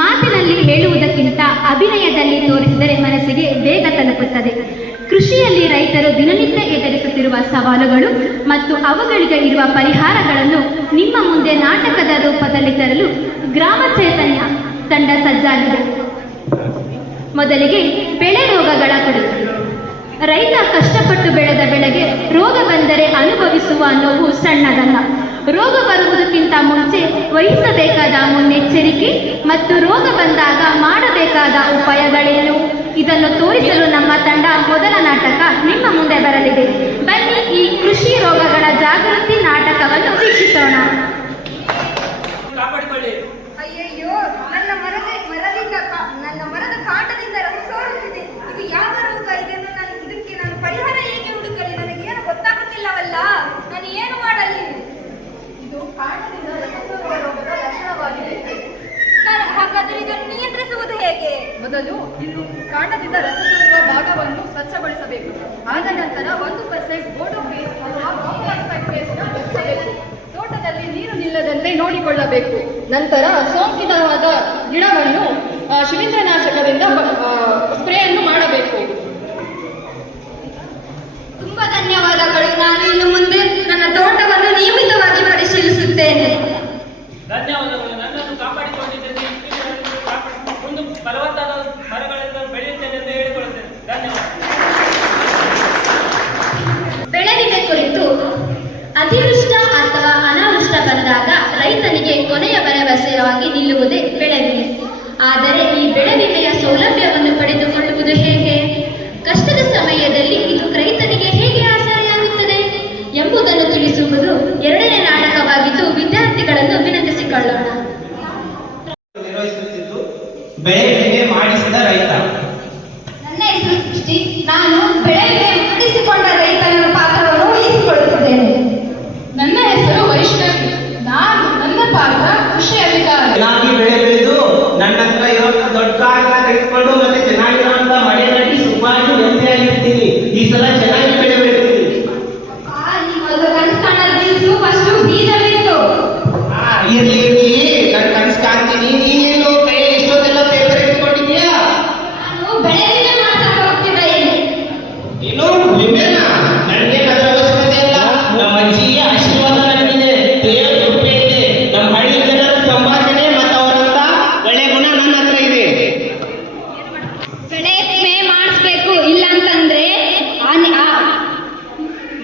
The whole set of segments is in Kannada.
ಮಾತಿನಲ್ಲಿ ಹೇಳುವುದಕ್ಕಿಂತ ಅಭಿನಯದಲ್ಲಿ ತೋರಿಸಿದರೆ ಮನಸ್ಸಿಗೆ ಬೇಗ ತಲುಪುತ್ತದೆ. ಕೃಷಿಯಲ್ಲಿ ರೈತರು ದಿನನಿತ್ಯ ಎದುರಿಸುತ್ತಿರುವ ಸವಾಲುಗಳು ಮತ್ತು ಅವುಗಳಿಗೆ ಇರುವ ಪರಿಹಾರಗಳನ್ನು ನಿಮ್ಮ ಮುಂದೆ ನಾಟಕದ ರೂಪದಲ್ಲಿ ತರಲು ಗ್ರಾಮ ಚೈತನ್ಯ ತಂಡ ಸಜ್ಜಾಗಿದೆ. ಮೊದಲಿಗೆ ಬೆಳೆ ರೋಗಗಳ ಕುರಿತು. ರೈತ ಕಷ್ಟಪಟ್ಟು ಬೆಳೆದ ಬೆಳೆಗೆ ರೋಗ ಬಂದರೆ ಅನುಭವಿಸುವ ನೋವು ಸಣ್ಣದಲ್ಲ. ರೋಗ ಬರುವುದಕ್ಕಿಂತ ಮುಂಚೆ ವಹಿಸಬೇಕಾದ ಮುನ್ನೆಚ್ಚರಿಕೆ ಮತ್ತು ರೋಗ ಬಂದಾಗ ಮಾಡಬೇಕಾದ ಉಪಾಯಗಳೇನು, ಇದನ್ನು ತೋರಿಸಲು ನಮ್ಮ ತಂಡ ಮೊದಲ ನಾಟಕ ನಿಮ್ಮ ಮುಂದೆ ಬರಲಿದೆ. ಬನ್ನಿ ಈ ಕೃಷಿ ರೋಗಗಳ ಜಾಗೃತಿ ನಾಟಕವನ್ನು ವೀಕ್ಷಿಸೋಣ. ಅಯ್ಯಯ್ಯೋ, ನನ್ನ ಮರದ ಕಾಟದಿಂದ ರಸ ಸೋರುತ್ತಿದೆ. ಇದು ಯಾವ ರೋಗ? ಇದಕ್ಕೆ ನಾನು ಪರಿಹಾರ ಹೇಗೆ ಹುಡುಕಲಿ? ನನಗೇನು ಗೊತ್ತಾಗುತ್ತಿಲ್ಲವಲ್ಲ. ನಾನು ಏನು ಮಾಡಲಿ? ಇದು ಕಾಟದಿಂದ ರಸ ಸೋರುವ ರೋಗದ ಲಕ್ಷಣವಾಗಿದೆ. ಹಾಗಾದರೆ ಇದನ್ನು ನಿಯಂತ್ರಿಸುವುದು ಹೇಗೆ? ಮೊದಲು ಇಲ್ಲಿ ಕಾಂಡದಿಂದ ರಸ ಸೋರುವ ಭಾಗವನ್ನು ಸ್ವಚ್ಛಗೊಳಿಸಬೇಕು. ಆದ ನಂತರ 1% ಬೋಡೋ ಪೇಸ್ಟ್ ಅಥವಾ ಕಾಂಪೋಸ್ಟ್ ಪೇಸ್ಟ್ ಬಳಸಬೇಕು. ತೋಟದಲ್ಲಿ ನೀರು ನಿಲ್ಲದಂತೆ ನೋಡಿಕೊಳ್ಳಬೇಕು. ನಂತರ ಸೋಂಕಿತವಾದ ಗಿಡವನ್ನು ಶಿಲೀಂಧ್ರನಾಶಕದಿಂದ ಸ್ಪ್ರೇಯನ್ನು ಮಾಡಬೇಕು. ತುಂಬಾ ಧನ್ಯವಾದಗಳು. ನಾನು ಇನ್ನು ಮುಂದೆ ನನ್ನ ತೋಟವನ್ನು ನಿಯಮಿತವಾಗಿ ಪರಿಶೀಲಿಸುತ್ತೇನೆ. ಧನ್ಯವಾದಗಳು. ನನ್ನನ್ನು ಕಾಪಾಡಿಕೊಂಡಿದ್ದೇನೆ. ಒಂದು ಫಲವತ್ತಾದ ಮರಗಳಿಂದ ಬೆಳೆಯುತ್ತೇನೆ ಎಂದು ಹೇಳಿಕೊಳ್ಳುತ್ತೇನೆ. ಧನ್ಯವಾದ. ಬೆಳೆ ವಿಮೆ ಕುರಿತು. ಅತಿವೃಷ್ಟ ಅಥವಾ ಅನಾವೃಷ್ಟ ಬಂದಾಗ ರೈತನಿಗೆ ಕೊನೆಯ ಭರವಸೆಯಾಗಿ ನಿಲ್ಲುವುದೇ ಬೆಳೆ ವಿಮೆ. ಆದರೆ ಈ ಬೆಳೆ ವಿಮೆಯ ಸೌಲಭ್ಯವನ್ನು ಪಡೆದುಕೊಳ್ಳುವುದು ಹೇಗೆ? ಕಷ್ಟದ ಸಮಯದಲ್ಲಿ ಇದು ರೈತನಿಗೆ ಹೇಗೆ ಆಸರೆಯಾಗುತ್ತದೆ ಎಂಬುದನ್ನು ತಿಳಿಸುವುದು ಎರಡನೇ ನಾಟಕವಾಗಿದ್ದು ವಿದ್ಯಾರ್ಥಿಗಳನ್ನು ವಿನಂತಿಸಿಕೊಳ್ಳೋಣ. ನಿರ್ವಹಿಸುತ್ತಿದ್ದು ಬೆಳೆ ವಿಮೆ ಮಾಡಿಸಿದ ರೈತ. ನನ್ನ ಹೆಸರು ಸೃಷ್ಟಿ. ನಾನು ಬೆಳೆ ವಿಮೆ ಮಾಡಿಸಿಕೊಂಡ ರೈತನ ಪಾತ್ರವನ್ನು ವಹಿಸಿಕೊಳ್ಳುತ್ತಿದ್ದೇನೆ. ನನ್ನ ಹೆಸರು ವೈಷ್ಣವಿ. ನಾನು ನನ್ನ ಪಾತ್ರ ಕೃಷಿ ಅಧಿಕಾರಿ. ಚೆನ್ನಾಗಿ ಬೆಳೆ ಬೆಳೆದು ನನ್ನ ಹತ್ರ ಇರುವಂತ ದೊಡ್ಡ ಕಾರಣ ತೆಗೆದುಕೊಂಡು ಮತ್ತೆ ಚೆನ್ನಾಗಿರುವಂತ ಮಳೆ ನಟಿ ಸುಖವಾಗಿ ನೆಮ್ಮದಿಯಾಗಿರ್ತೀನಿ. ಈ ಸಲ ಚೆನ್ನಾಗಿ ಬೆಳೆ ಬೆಳಿತೀನಿ. ಒಂದು ಕನಸು ಕಾಣೋದು ಫಸ್ಟ್ ಬೀಜವಿತ್ತು. ಇರ್ಲಿ ಇರ್ಲಿ, ನಾನು ಕನಸು ಕಾಣ್ತೀನಿ. ನೀನೇನು ಕೈ ಎಷ್ಟೊಂದೆಲ್ಲ ಪೇಪರ್ ಎತ್ಕೊಂಡಿದ್ಯಾ? ನಾನು ಬೆಳೆ ವಿಮೆ ಮಾಡ್ಸಕ್ಕೆ ಹೋಗ್ತಿದ್ದೇನೆ. ಏನು ವಿಮೆನ? ನನಗೆ ಅದರ ಅವಶ್ಯಕತೆ ಇಲ್ಲ. ನಮ್ಮ ಅಜ್ಜಿಯ ಆಶೀರ್ವಾದ ನನಗಿದೆ, ದೇವರ ಕೃಪೆ ಇದೆ, ನಮ್ಮ ಹಳ್ಳಿ ಜನರ ಸಂಭಾಷಣೆ ಮತ್ತು ಅವರಂತ ಒಳ್ಳೆ ಗುಣ ನನ್ನ ಹತ್ರ ಇದೆ. ಬೆಳೆ ವಿಮೆ ಮಾಡಿಸ್ಬೇಕು. ಇಲ್ಲ ಅಂತಂದ್ರೆ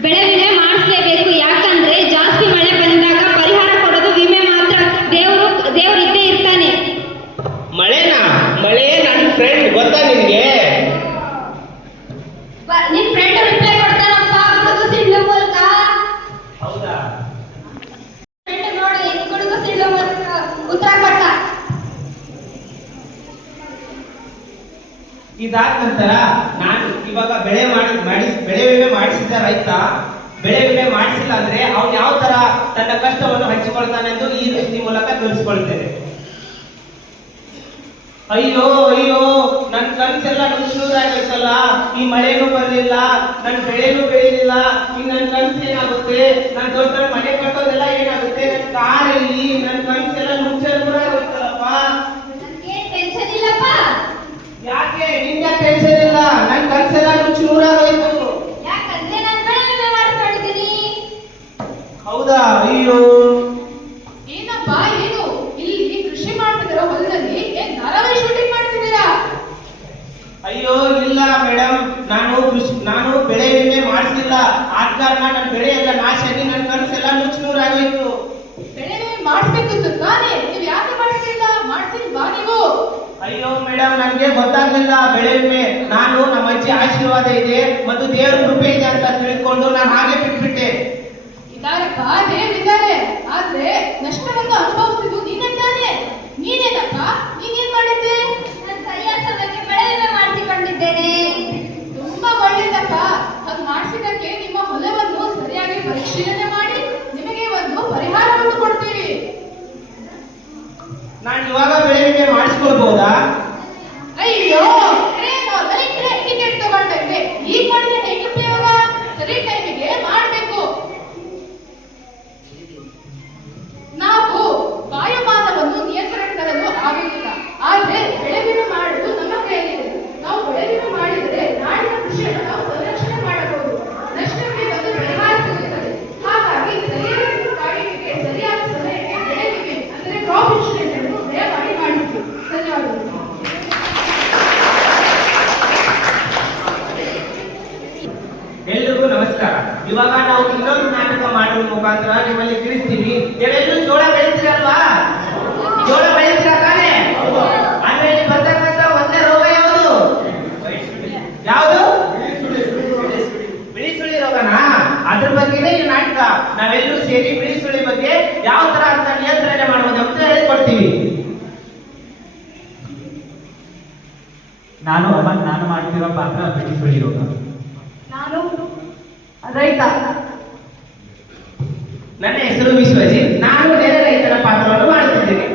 ಬೆಳೆ ವಿಮೆ ಮಾಡಿಸ್ಲೇಬೇಕು. ಯಾಕಂದ್ರೆ ಜಾಸ್ತಿ ಮಳೆ ಬಂದಾಗ ಪರಿಹಾರ ಕೊಡೋದು ವಿಮೆ ಮಾತ್ರ. ದೇವರಿದ್ದೇ ಇರ್ತಾನೆ. ಮಳೆನಾ? ಮಳೆ ನನ್ನ ಫ್ರೆಂಡ್, ಗೊತ್ತಾ ನಿನ್ಗೆ? ನಿನ್ ಫ್ರೆಂಡ್ ರಿಪ್ಲೈ ಕೊಡ್ತಾನಪ್ಪ ಗುಡುಗು ಸಿಡ್ಲು ಮೂಲಕ. ಹೌದಾ? ಫ್ರೆಂಡ್ ನೋಡಿ ಗುಡುಗು ಸಿಡ್ಲು ಮೂಲಕ ಉತ್ತರ ಕೊಟ್ಟ. ಇದಾದ ನಂತರ ನಾನು ಇವಾಗ ಬೆಳೆ ವಿಮೆ ಮಾಡಿಸಿದ ರೈತ ಬೆಳೆ ವಿಮೆ ಮಾಡಿಸಿಲ್ಲ ಅಂದ್ರೆ ಅವ್ನು ಯಾವ ತರ ತನ್ನ ಕಷ್ಟವನ್ನು ಹಂಚಿಕೊಳ್ತಾನೆಂದು ಈ ರೀತಿ ಮೂಲಕ ತೋರಿಸಿಕೊಳ್ತೇನೆ. ಅಯ್ಯೋ ಅಯ್ಯೋ, ನನ್ನ ಕನಸೆಲ್ಲ ನುಚ್ಚುನೂರಾಗೈತಲ್ಲ. ಈ ಮಳೆನೂ ಬರಲಿಲ್ಲ, ನನ್ನ ಬೆಳೆನೂ ಬೆಳೆಯಲಿಲ್ಲ. ಈಗ ನನ್ನ ಕನಸು ಏನಾಗುತ್ತೆ? ನನ್ನ ದೊಡ್ಡ ಮನೆ ಕಟ್ಟೋದೆಲ್ಲ ಏನಾಗುತ್ತೆ? ನನ್ನ ಕಾರಲ್ಲಿ ನನ್ನ ಕನಸೆಲ್ಲ ನುಚ್ಚುನೂರಾಗೋಯ್ತಲ್ಲಪ್ಪ. ನನಗೇನು ಟೆನ್ಷನ್ ಇಲ್ಲಪ್ಪ. ಯಾಕೆ ನಿನ್ಗೆ ಟೆನ್ಷನ್ ಇಲ್ಲ? ನನ್ನ ಕನಸೆಲ್ಲ ನುಚ್ಚುನೂರಾಗೋಯ್ತು. ಯಾಕಂದ್ರೆ ನಾನು ಬೆಳೆ ವಿಮೆ ಮಾಡಿಸ್ಕೊಂಡಿದ್ದೀನಿ. ಹೌದಾ? ಅಯ್ಯೋ, ಏನಪ್ಪ ಏನು ಇಲ್ಲಿ ಕೃಷಿ ಮಾಡ್ತಿದ್ದೀರಾ? ಹೊಲದಲ್ಲಿ ಏನ್ ಧಾರಾವಾಹಿ ಶೂಟಿಂಗ್ ಮಾಡ್ತಿದ್ದೀರಾ? ಅಯ್ಯೋ ಇಲ್ಲ ಮೇಡಮ್, ನಾನು ಬೆಳೆ ವಿಮೆ ಮಾಡಿಸಿಲ್ಲ. ಆದ ಕಾರಣ ನನ್ನ ಬೆಳೆ ಎಲ್ಲ ನಾಶ ಆಗಿ ನನ್ನ ಕನಸೆಲ್ಲ ನುಚ್ಚುನೂರಾಗೋಯ್ತು. ಬೆಳೆ ವಿಮೆ ಮಾಡಿಸ್ಬೇಕಿತ್ತು ತಾನೇ, ನೀವು ಯಾಕೆ ಮಾಡಿಸಿಲ್ಲ? ಮಾಡಿಸಿಲ್ವಾ ನೀವು? ಅಯ್ಯೋ ಮೇಡಮ್, ನನಗೆ ಗೊತ್ತಾಗ್ಲಿಲ್ಲ ಬೆಳೆ ವಿಮೆ. ನಾನು ನಮ್ಮ ಅಜ್ಜಿ ಆಶೀರ್ವಾದ ಇದೆ ಮತ್ತು ದೇವರ ಕೃಪೆ ಇದೆ ಅಂತ ತಿಳ್ಕೊಂಡು ನಾನು ಹಾಗೆ ಬಿಟ್ಬಿಟ್ಟೆ. ಇದಾರಪ್ಪ, ದೇವರಿದ್ದಾರೆ. ಆದ್ರೆ ನಷ್ಟವನ್ನು ಅನುಭವಿಸಿದ್ದು ನೀನೇ ತಾನೇ. ನೀನೇನಪ್ಪ, ನೀನೇನ್ ಮಾಡಿದ್ದೆ? ನಾನು ಸರಿಯಾದ ಸಮಯಕ್ಕೆ ಬೆಳೆ ವಿಮೆ ಮಾಡಿಸಿಕೊಂಡಿದ್ದೇನೆ. ತುಂಬಾ ಒಳ್ಳೇದಪ್ಪ. ಅದು ಮಾಡಿಸಿದ್ದಕ್ಕೆ ನಿಮ್ಮ ಹೊಲವನ್ನು ಸರಿಯಾಗಿ ಪರಿಶೀಲನೆ ಮಾಡಿ ನಿಮಗೆ ಒಂದು ಪರಿಹಾರವನ್ನು ಕೊಡ್ತೀವಿ. ನಾನು ಇವಾಗ ಬೆಳೆ ವಿಮೆ ಮಾಡಿಸ್ಕೊಳ್ಬಹುದಾ? ಅಯ್ಯೋ, ಟಿಕೆಟ್ ತಗೊಂಡಂಗೆ ಈಗ ಮಾಡಿದ್ರೆ ಹೇಗೆ ಉಪಯೋಗ? ಸರಿ ಟೈಮಿಗೆ ಮಾಡಬೇಕು. ನಾವು ವಾಯುಮಾನವನ್ನು ನಿಯಂತ್ರಣ ತರಲು ಆಗುವುದಿಲ್ಲ. ಮುಖಾಂತರ ನಿಮ್ಮಲ್ಲಿ ತಿಳಿಸ್ತೀವಿ. ನೀವೆಲ್ಲರೂ ಜೋಳ ಬೆಳಿತೀರಲ್ವಾ? ಜೋಳ ಬೆಳಿತೀರಾ ತಾನೇ? ಅಂದ್ರೆ ಇಲ್ಲಿ ಬರ್ತಕ್ಕಂಥ ಒಂದೇ ರೋಗ ಯಾವುದು? ಯಾವುದು? ಬಿಳಿ ಸುಳಿ ರೋಗನಾ? ಅದ್ರ ಬಗ್ಗೆನೇ ಈ ನಾಟಕ. ನಾವೆಲ್ಲರೂ ಸೇರಿ ಬಿಳಿ ಸುಳಿ ಬಗ್ಗೆ ಯಾವ ತರ ಅಂತ ನಿಯಂತ್ರಣ ಮಾಡುವುದು ಅಂತ ಹೇಳ್ಕೊಡ್ತೀವಿ. ನಾನು ಮಾಡ್ತಿರೋ ಪಾತ್ರ ಬಿಳಿ ಸುಳಿ ರೋಗ. ನಾನು ರೈತ. ನನ್ನ ಹೆಸರು ವಿಶ್ವಜಿತ್. ನಾನು ಬೇರೆ ರೈತರ ಪಾತ್ರವನ್ನು ಮಾಡುತ್ತಿದ್ದೇನೆ.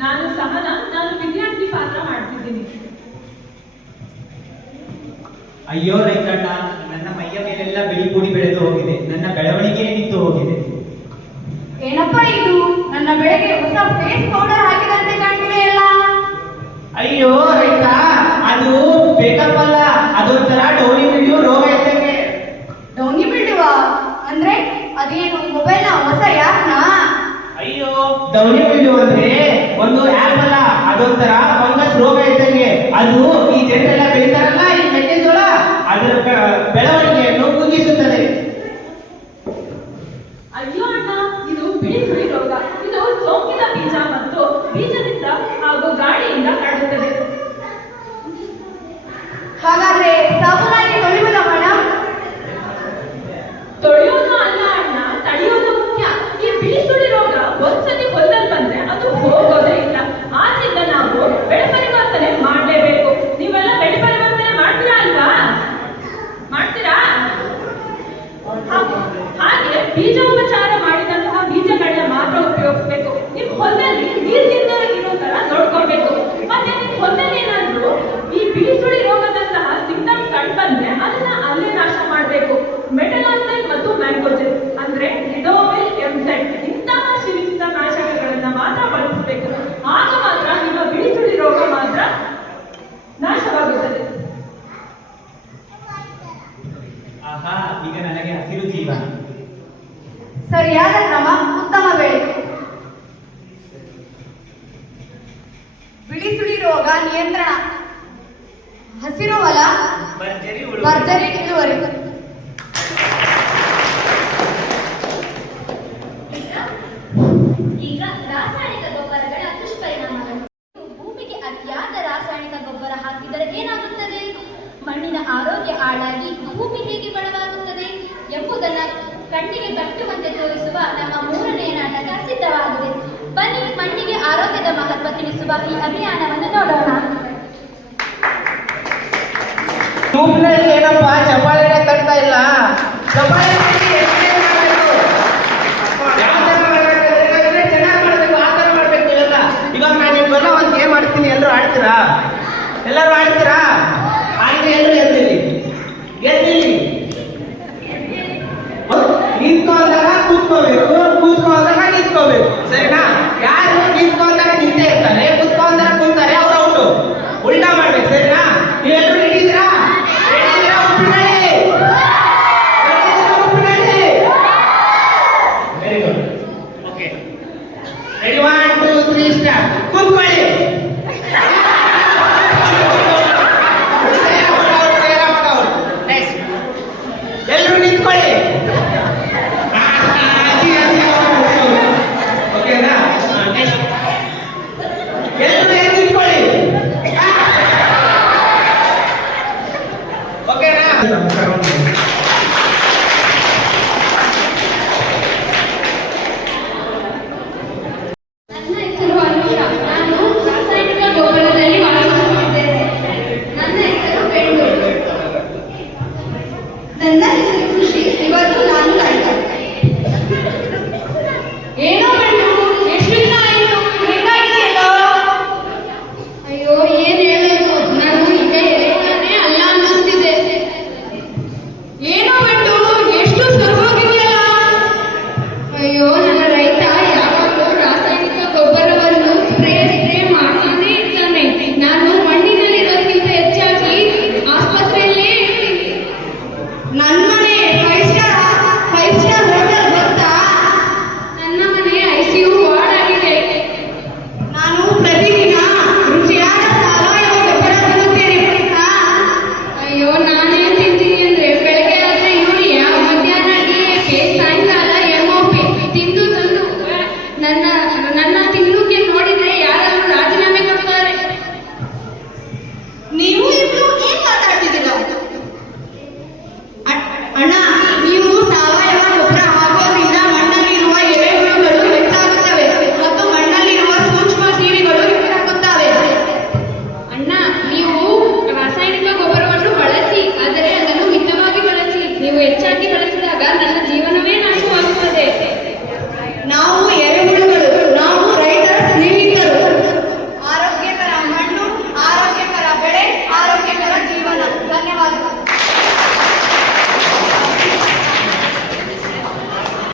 ನಾನು ಸಹನ. ನಾನು ವಿದ್ಯಾರ್ಥಿ ಪಾತ್ರ ಮಾಡ್ತಿದ್ದೀನಿ. ಅಯ್ಯೋ ರೈತಣ್ಣ, ನನ್ನ ಮೈಯ ಮೇಲೆಲ್ಲ ಬಿಳಿ ಪುಡಿ ಬೆಳೆದು ಹೋಗಿದೆ. ನನ್ನ ಬೆಳವಣಿಗೆ ನಿಂತು ಹೋಗಿದೆ. ಏನಪ್ಪ ಇದು? ನನ್ನ ಬೆಳೆಗೆ ಹೊಸ ಫೇಸ್ ಪೌಡರ್ ಹಾಕಿದಂತೆ ಕಾಣ್ತಿದೆಯಲ್ಲ. ಅಯ್ಯೋ ರೈತ, ಅದು ಬೇಕಪ್ ಅಲ್ಲ, ಅದೊಂಥರ ಡೌನಿ ಮಿಲ್ಡ್ಯೂ ರೋಗ ಇದ್ದಂಗೆ. ಡೌನಿ ಬಿಡುವ ಅಂದ್ರೆ ಅದೇನು ಮೊಬೈಲ್ನ ಹೊಸ ಆ್ಯಪ್ನ? ಅಯ್ಯೋ, ಡೌನಿ ಮಿಲ್ಡ್ಯೂ ಅಂದ್ರೆ ಒಂದು ಆ್ಯಪ್ ಅಲ್ಲ, ಅದೊಂಥರ ಫಂಗಸ್ ರೋಗ ಇದ್ದಂಗೆ. ಅದು ಈ ಜನರೆಲ್ಲ ಬೆಳೀತಾರಲ್ಲ ಈ ಮೆಕ್ಕೆಜೋಳ, ಅದರ ಬೆಳವಣಿಗೆಯನ್ನು ಕುಗ್ಗಿಸುತ್ತದೆ. ಅಯ್ಯೋ ಅಣ್ಣ, ಇದು ಬಿಳಿ ಸುಳಿ ರೋಗ. ಇದು ಸೋಂಕಿನ ಬೀಜ ಮತ್ತು ಬೀಜದಿಂದ ಹಾಗೂ ಗಾಳಿಯಿಂದ ಹರಡುತ್ತದೆ. ಹಾಗಾದ್ರೆ ಸಾಬೂನಾಗಿ ತೊಳೆಯುವುದ ಹಣ? ತೊಳೆಯೋದು ಅಲ್ಲ ಅಣ್ಣ, ತಡೆಯೋದು ಮುಖ್ಯ. ಈ ಬಿಳಿ ಸುಳಿ ರೋಗ ಒಂದ್ಸತಿ ಹೊಲದಲ್ಲಿ ಬಂದ್ರೆ ಅದು ಹೋಗೋದೇ ಇಲ್ಲ. ಆದ್ರಿಂದ ನಾವು ಬೆಳೆ ಪರಿವರ್ತನೆ ಮಾಡಲೇಬೇಕು. ನೀವೆಲ್ಲ ಬೆಳೆ ಪರಿವರ್ತನೆ ಮಾಡ್ತೀರಾ ಅಲ್ವಾ? ಮಾಡ್ತೀರಾ? ಹಾಗೆ ಬೀಜೋಪಚಾರ ಮಾಡಿದಂತಹ ಬೀಜಗಳನ್ನ ಮಾತ್ರ ಉಪಯೋಗಿಸ್ಬೇಕು. ನಿಮ್ ಹೊಲದಲ್ಲಿ ನೀರಿನಿಂದ ಇರೋ ತರ ನೋಡ್ಕೊಬೇಕು. ಮತ್ತೆ ನಿಮ್ ಹೊಲದಲ್ಲಿ ಏನಾದ್ರು ಈ ಬಿಳಿ ಸುಳಿ ರೋಗದಂತಹ ಸಿಂಪ್ಟಮ್ಸ್ ಕಂಡು ಬಂದ್ರೆ ಅದನ್ನ ಅಲ್ಲೇ ನಾಶ ಮಾಡಬೇಕು. ಮೆಟಲಾಕ್ಸೈಡ್ ಮತ್ತು ಮ್ಯಾಂಗೋಜೆಲ್ ಅಂದ್ರೆ ಲಿಡೋವಿಲ್ ಎಂಸೆಟ್ ಇಂತಹ ಶಿಲೀಂಧ್ರ ನಾಶಕಗಳನ್ನ ಮಾತ್ರ ಬಳಸಬೇಕು. ಆಗ ಮಾತ್ರ ನಿಮ್ಮ ಬಿಳಿ ಸುಳಿ ರೋಗ ಮಾತ್ರ ನಾಶವಾಗುತ್ತದೆ. ಆಹಾ, ಈಗ ನನಗೆ ಹಸಿರು ಜೀವನ. ಸರಿಯಾದ ಕ್ರಮ, ಉತ್ತಮ ಬೆಳೆ. ಬಿಳಿ ಸುಳಿ ರೋಗ ನಿಯಂತ್ರಣ, ಹಸಿರು ಹೊಲ, ಭರ್ಜರಿ ಇಳುವರಿ. ಈಗ ರಾಸಾಯನಿಕ ಗೊಬ್ಬರಗಳ ದುಷ್ಪರಿಣಾಮಗಳು. ಭೂಮಿಗೆ ಅತಿಯಾದ ರಾಸಾಯನಿಕ ಗೊಬ್ಬರ ಹಾಕಿದರೆ ಏನಾಗುತ್ತದೆ? ಮಣ್ಣಿನ ಆರೋಗ್ಯ ಹಾಳಾಗಿ ಭೂಮಿ ಹೇಗೆ ಬಲವಾಗುತ್ತದೆ ಎಂಬುದನ್ನು ಕಣ್ಣಿಗೆ ಕಟ್ಟುವಂತೆ ತೋರಿಸುವ ನಮ್ಮ 3ನೇ ನಾಟಕ ಸಿದ್ಧವಾಗಿದೆ. ಬನ್ನಿ, ಮಣ್ಣಿಗೆ ಆರೋಗ್ಯದ ಮಹತ್ವ ತಿಳಿಸುವ ಈ ಅಭಿಯಾನವನ್ನು ನೋಡೋಣ. ಟ್ಯೂಬ್ನಲ್ಲಿ ಏನಪ್ಪ ಚಪಾಳಿನೇ ತಟ್ತಾ ಇಲ್ಲ? ಚಪಾಳಿ ತಟ್ಟಿ explain ಮಾಡ್ಬೇಕು. ಯಾವ ಥರ ಮಾಡ್ಬೇಕು? ಚೆನ್ನಾಗಿ ಮಾಡ್ಬೇಕು, ಆ ಥರ ಮಾಡ್ಬೇಕು ಇವೆಲ್ಲ. ಇವಾಗ ನಾನು ನಿಮ್ಗೆಲ್ಲ ಒಂದು ಗೇಮ್ ಆಡ್ತೀನಿ, ಎಲ್ಲರೂ ಆಡ್ತೀರಾ? ಎಲ್ಲರೂ ಆಡ್ತೀರಾ? ಆಯ್ತು, ಎಲ್ಲರೂ ಎದ್ದಿಲ್ಲಿ ನಿಂತ್ಕೊಂಡಾಗ ಕೂತ್ಕೋಬೇಕು, ಕೂತ್ಕೊಂಡಾಗ ನಿಂತ್ಕೋಬೇಕು, ಸರಿನಾ? ಯಾರು ನಿಂತ್ಕೊಂಡಾಗ ನಿಂತೇ ಇರ್ತಾರೆ, ಕೂತ್ಕೊಂಡಾಗ ಕೂತಾರೆ, ಅವ್ರು ಔಟು. ಉಲ್ಟಾ ಮಾಡ್ಬೇಕು, ಸರಿನಾ? ನೀವೆಲ್ಲರೂ ಹಿಡಿದ್ರಾ? Very good. Okay, ready, 1 2 3 start. ಕೂತ್ಕೊಳ್ಳಿ.